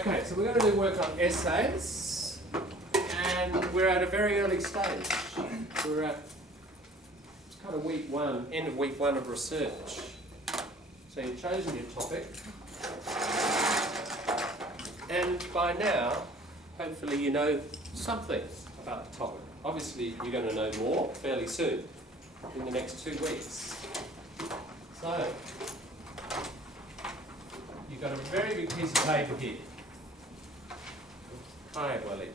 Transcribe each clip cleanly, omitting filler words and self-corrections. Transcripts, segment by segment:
Okay, so we're going to do work on essays, and we're at a very early stage. We're at kind of week one, end of week one of research. So you've chosen your topic, and by now, hopefully you know something about the topic. Obviously you're going to know more fairly soon, in the next 2 weeks. So, you've got a very big piece of paper here. Hi, Walid.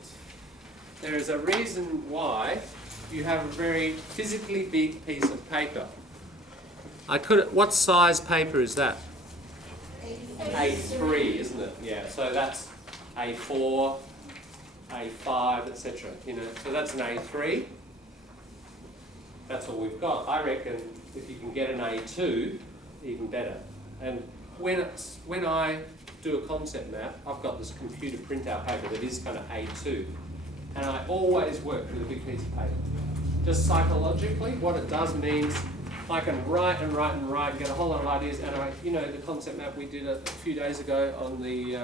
There is a reason why you have a very physically big piece of paper. What size paper is that? A3, isn't it? Yeah, so that's A4, A5, etc. So that's an A3. That's all we've got. I reckon if you can get an A2, even better. And when I do a concept map, I've got this computer printout paper that is kind of A2, and I always work with a big piece of paper. Just psychologically, what it does means I can write and write and write and get a whole lot of ideas. And the concept map we did a few days ago on the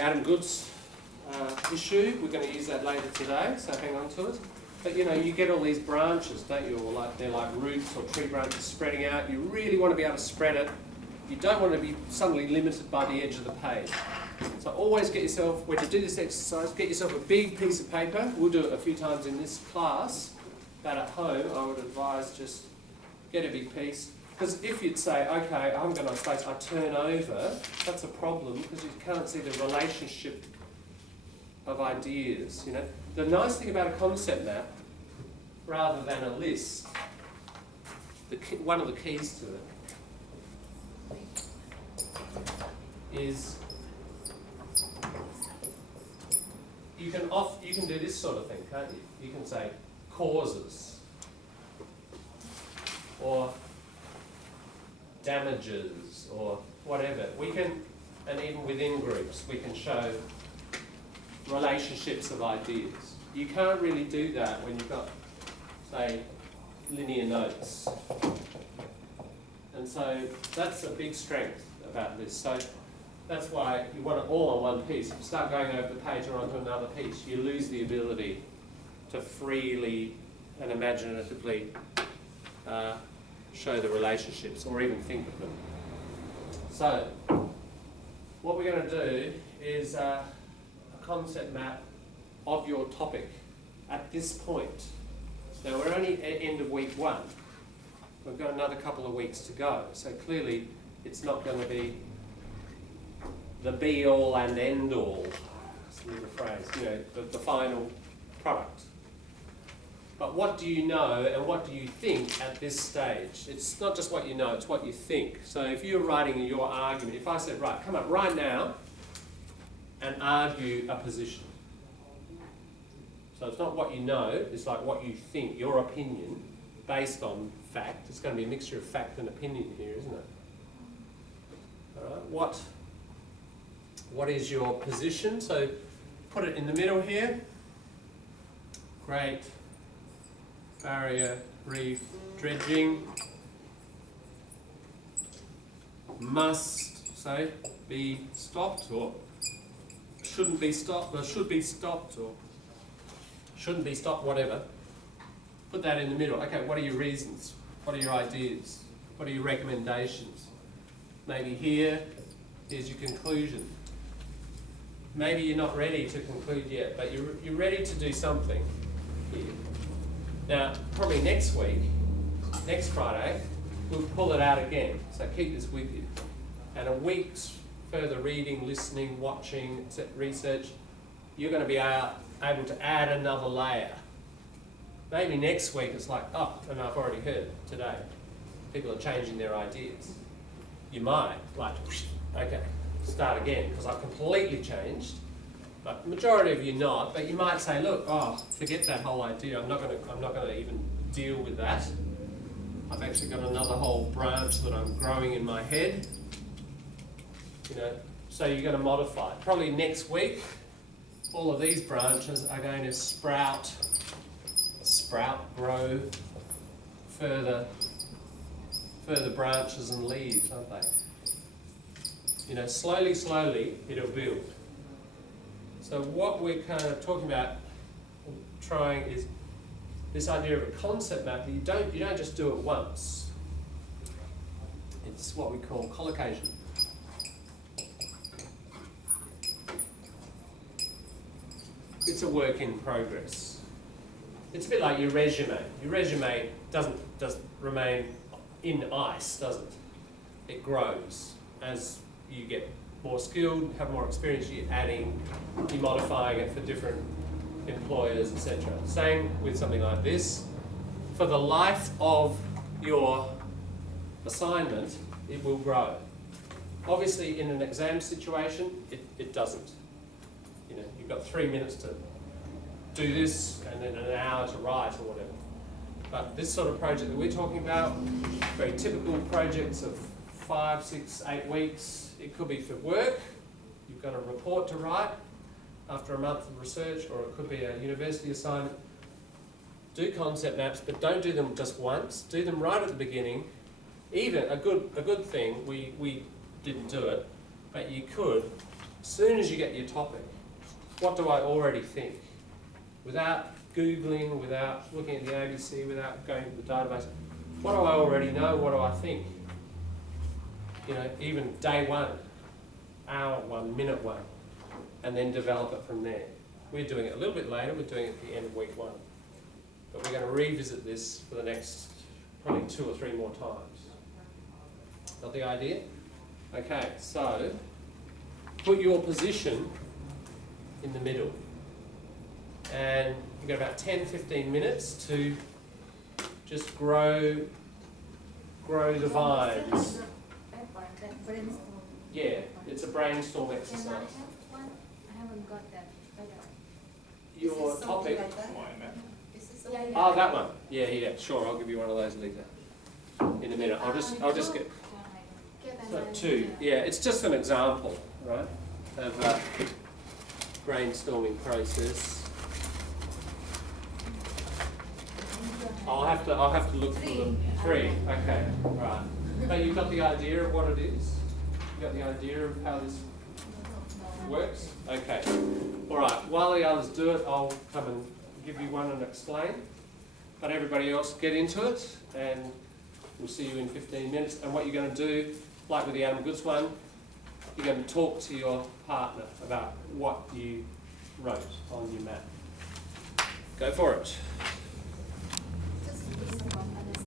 Adam Goodes issue. We're going to use that later today, so hang on to it. But you get all these branches, don't you? Or they're like roots or tree branches spreading out. You really want to be able to spread it. You don't want to be suddenly limited by the edge of the page. So always get yourself, when you do this exercise, get yourself a big piece of paper. We'll do it a few times in this class, but at home I would advise just get a big piece. Because if you'd say, okay, I'm going to space, I turn over, that's a problem because you can't see the relationship of ideas. The nice thing about a concept map, rather than a list, one of the keys to it is you can do this sort of thing, can't you? You can say causes or damages or whatever. And even within groups, we can show relationships of ideas. You can't really do that when you've got, say, linear notes. And so that's a big strength about this. So that's why you want it all on one piece. If you start going over the page or onto another piece, you lose the ability to freely and imaginatively show the relationships or even think of them. So what we're going to do is a concept map of your topic at this point. Now we're only at the end of week one. We've got another couple of weeks to go. So clearly it's not going to be the be-all and end-all, that's the phrase, the final product. But what do you know and what do you think at this stage? It's not just what you know, it's what you think. So if you're writing your argument, if I said, right, come up right now and argue a position. So it's not what you know, it's like what you think, your opinion, based on fact. It's going to be a mixture of fact and opinion here, isn't it? All right. What is your position? So put it in the middle here. Great Barrier Reef dredging must, say, be stopped, or shouldn't be stopped, or should be stopped, or shouldn't be stopped, whatever. Put that in the middle. Okay, what are your reasons? What are your ideas? What are your recommendations? Maybe here's your conclusion. Maybe you're not ready to conclude yet, but you're ready to do something here. Now, probably next week, next Friday, we'll pull it out again. So keep this with you. And a week's further reading, listening, watching, research, you're going to be able to add another layer. Maybe next week it's like, oh, and I've already heard today, people are changing their ideas. You might, okay, start again, because I've completely changed. But the majority of you not, but you might say, look, forget that whole idea, I'm not going to even deal with that. I've actually got another whole branch that I'm growing in my head. So you're going to modify. Probably next week, all of these branches are going to grow further branches and leaves, aren't they? You know, slowly, slowly, it'll build. So what we're kind of talking about, trying, is this idea of a concept map that you don't just do it once. It's what we call collocation. It's a work in progress. It's a bit like your resume. Your resume doesn't remain in ice, does it? It grows as you get more skilled, have more experience. You're adding, you're modifying it for different employers, etc. Same with something like this. For the life of your assignment, it will grow. Obviously, in an exam situation, it doesn't. You know, you've got 3 minutes to do this and then an hour to write or whatever. But this sort of project that we're talking about, very typical projects of 5, 6, 8 weeks. It could be for work. You've got a report to write after a month of research, or it could be a university assignment. Do concept maps, but don't do them just once. Do them right at the beginning. Even a good thing, we didn't do it, but you could, as soon as you get your topic, what do I already think? Without Googling, without looking at the ABC, without going to the database, what do I already know? What do I think? You know, even day 1, hour 1, minute 1, and then develop it from there. We're doing it a little bit later. We're doing it at the end of week 1. But we're going to revisit this for the next probably 2 or 3 more times. Got the idea? Okay, so put your position in the middle. And you've got about 10-15 minutes to just grow the vines. Yeah, it's a brainstorm exercise. Can I have one? I haven't got that. Your topic. Yeah. Oh, that one. Yeah, sure. I'll give you one of those later. In a minute. I'll just get. So 2. Yeah, it's just an example, right, of a brainstorming process. I'll have to look for them. 3. Okay, right. But you've got the idea of what it is. You got the idea of how this works. Okay. All right. While the others do it, I'll come and give you one and explain. But everybody else get into it, and we'll see you in 15 minutes. And what you're going to do, like with the Adam Goods one, you're going to talk to your partner about what you wrote on your map. Go for it.